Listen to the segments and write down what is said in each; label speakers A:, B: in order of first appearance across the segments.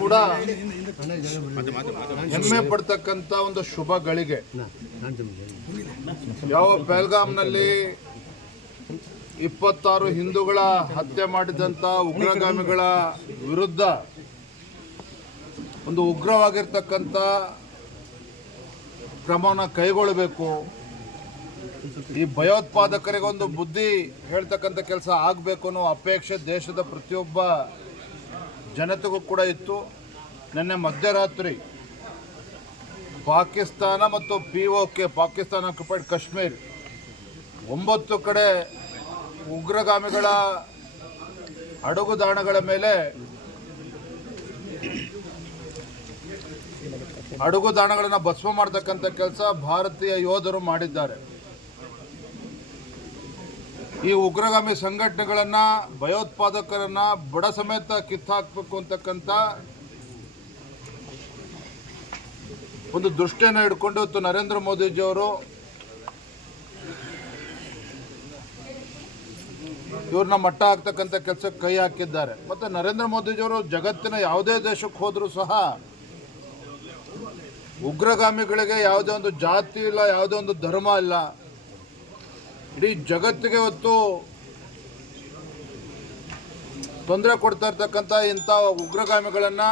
A: ಕೂಡ ಹೆಮ್ಮೆ ಪಡ್ತಕ್ಕಂತ ಒಂದು ಶುಭ ಗಳಿಗೆ. ಯಾವ ಬೆಲ್ಗಾಂನಲ್ಲಿ ಇಪ್ಪತ್ತಾರು ಹಿಂದೂಗಳ ಹತ್ಯೆ ಮಾಡಿದಂತ ಉಗ್ರಗಾಮಿಗಳ ವಿರುದ್ಧ ಒಂದು ಉಗ್ರವಾಗಿರ್ತಕ್ಕಂಥ ಕ್ರಮವನ್ನು ಕೈಗೊಳ್ಳಬೇಕು. ಈ ಭಯೋತ್ಪಾದಕರಿಗೆ ಒಂದು ಬುದ್ಧಿ ಹೇಳ್ತಕ್ಕಂಥ ಕೆಲಸ ಆಗಬೇಕು ಅನ್ನೋ ಅಪೇಕ್ಷೆ ದೇಶದ ಪ್ರತಿಯೊಬ್ಬ ಜನತೆಗೂ ಕೂಡ ಇತ್ತು. ನಿನ್ನೆ ಮಧ್ಯರಾತ್ರಿ ಪಾಕಿಸ್ತಾನ ಮತ್ತು P O K Pakistan occupied Kashmir. ಒಂಬತ್ತು ಕಡೆ ಉಗ್ರಗಾಮಿಗಳ ಅಡುಗುದಾಣಗಳ ಮೇಲೆ ಅಡುಗುದಾಣಗಳನ್ನು ಭಸ್ಮ ಮಾಡ್ತಕ್ಕಂಥ ಕೆಲಸ ಭಾರತೀಯ ಯೋಧರು ಮಾಡಿದ್ದಾರೆ. ಈ ಉಗ್ರಗಾಮಿ ಸಂಘಟನೆಗಳನ್ನು, ಭಯೋತ್ಪಾದಕರನ್ನ ಬಡ ಸಮೇತ ಕಿತ್ತಾಕಬೇಕು ಅಂತಕ್ಕಂಥ ಒಂದು ದೃಷ್ಟಿಯನ್ನು ಹಿಡ್ಕೊಂಡು ಇವತ್ತು ನರೇಂದ್ರ ಮೋದಿಜಿಯವರು ಇವ್ರನ್ನ ಮಟ್ಟ ಹಾಕ್ತಕ್ಕಂಥ ಕೆಲಸಕ್ಕೆ ಕೈ ಹಾಕಿದ್ದಾರೆ. ಮತ್ತು ನರೇಂದ್ರ ಮೋದಿಜಿಯವರು ಜಗತ್ತಿನ ಯಾವುದೇ ದೇಶಕ್ಕೆ ಹೋದರೂ ಸಹ ಉಗ್ರಗಾಮಿಗಳಿಗೆ ಯಾವುದೇ ಒಂದು ಜಾತಿ ಇಲ್ಲ, ಯಾವುದೇ ಒಂದು ಧರ್ಮ ಇಲ್ಲ. ಇಡೀ ಜಗತ್ತಿಗೆ ಇವತ್ತು ತೊಂದರೆ ಕೊಡ್ತಾ ಇರ್ತಕ್ಕಂಥ ಇಂಥ ಉಗ್ರಗಾಮಿಗಳನ್ನು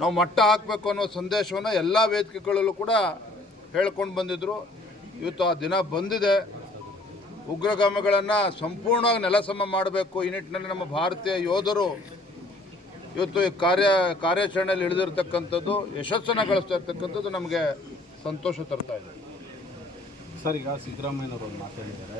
A: ನಾವು ಮಟ್ಟ ಹಾಕಬೇಕು ಅನ್ನೋ ಸಂದೇಶವನ್ನು ಎಲ್ಲ ವೇದಿಕೆಗಳಲ್ಲೂ ಕೂಡ ಹೇಳ್ಕೊಂಡು ಬಂದಿದ್ದರು ಇವತ್ತು ಆ ದಿನ ಬಂದಿದೆ. ಉಗ್ರಗಾಮಿಗಳನ್ನು ಸಂಪೂರ್ಣವಾಗಿ ನೆಲಸಮ ಮಾಡಬೇಕು. ಈ ನಿಟ್ಟಿನಲ್ಲಿ ನಮ್ಮ ಭಾರತೀಯ ಯೋಧರು ಇವತ್ತು ಕಾರ್ಯ, ಕಾರ್ಯಾಚರಣೆಯಲ್ಲಿ ಇಳಿದಿರ್ತಕ್ಕಂಥದ್ದು, ಯಶಸ್ಸನ್ನು ಗಳಿಸ್ತಾ ಇರ್ತಕ್ಕಂಥದ್ದು ನಮಗೆ ಸಂತೋಷ ತರ್ತಾ ಇದೆ.
B: ಸರ್ ಈಗ ಸಿದ್ದರಾಮಯ್ಯನವರು ಮಾತಾಡಿದ್ದಾರೆ.